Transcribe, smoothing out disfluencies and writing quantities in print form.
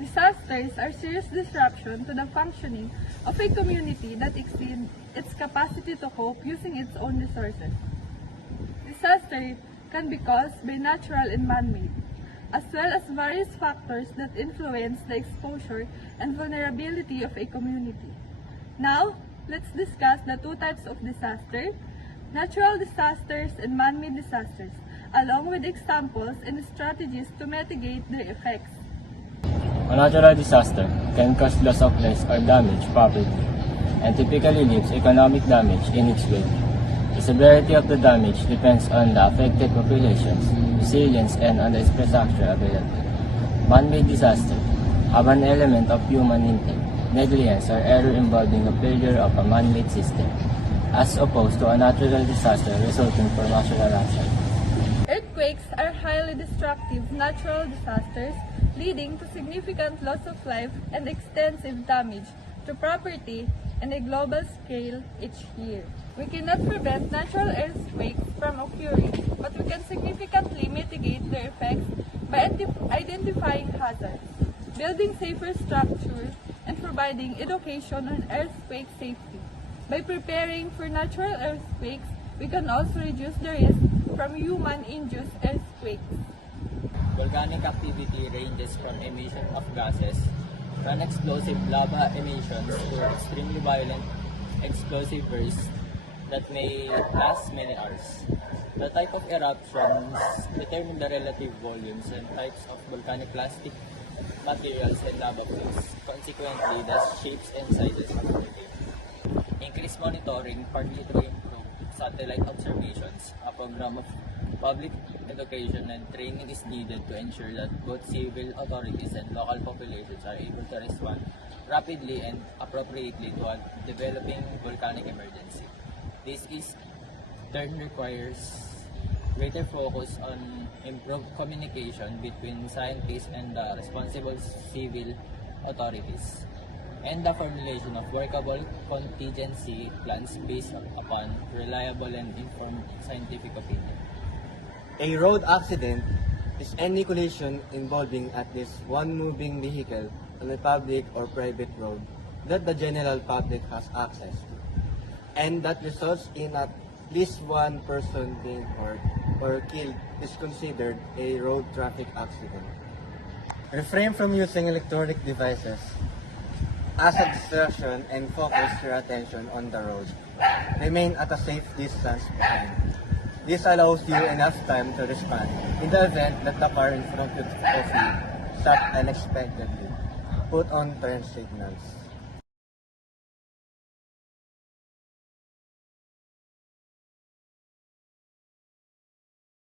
Disasters are serious disruption to the functioning of a community that exceed its capacity to cope using its own resources. Disaster can be caused by natural and man-made, as well as various factors that influence the exposure and vulnerability of a community. Now, let's discuss the two types of disaster: natural disasters and man-made disasters, along with examples and strategies to mitigate their effects. A natural disaster can cause loss of lives or damage property, and typically leaves economic damage in its wake. The severity of the damage depends on the affected populations, resilience, and on the infrastructure available. Man-made disasters have an element of human intent, negligence, or error involving the failure of a man-made system, as opposed to a natural disaster resulting from natural action. Earthquakes are highly destructive natural disasters leading to significant loss of life and extensive damage to property on a global scale each year. We cannot prevent natural earthquakes from occurring, but we can significantly mitigate their effects by identifying hazards, building safer structures, and providing education on earthquake safety. By preparing for natural earthquakes, we can also reduce the risk from human-induced earthquakes. Volcanic activity ranges from emission of gases, non-explosive lava emissions, to extremely violent explosive bursts that may last many hours. The type of eruptions determine the relative volumes and types of volcanic plastic materials and lava flows, consequently the shapes and sizes of the volcano. Increased monitoring, partly to improve satellite observations. A program of public education and training is needed to ensure that both civil authorities and local populations are able to respond rapidly and appropriately to a developing volcanic emergency. This is turn requires greater focus on improved communication between scientists and the responsible civil authorities, and the formulation of workable contingency plans based upon reliable and informed scientific opinion. A road accident is any collision involving at least one moving vehicle on a public or private road that the general public has access to, and that results in at least one person being hurt or killed is considered a road traffic accident. Refrain from using electronic devices as a distraction and focus your attention on the road. Remain at a safe distance behind. This allows you enough time to respond in the event that the car in front of you stops unexpectedly. Put on turn signals.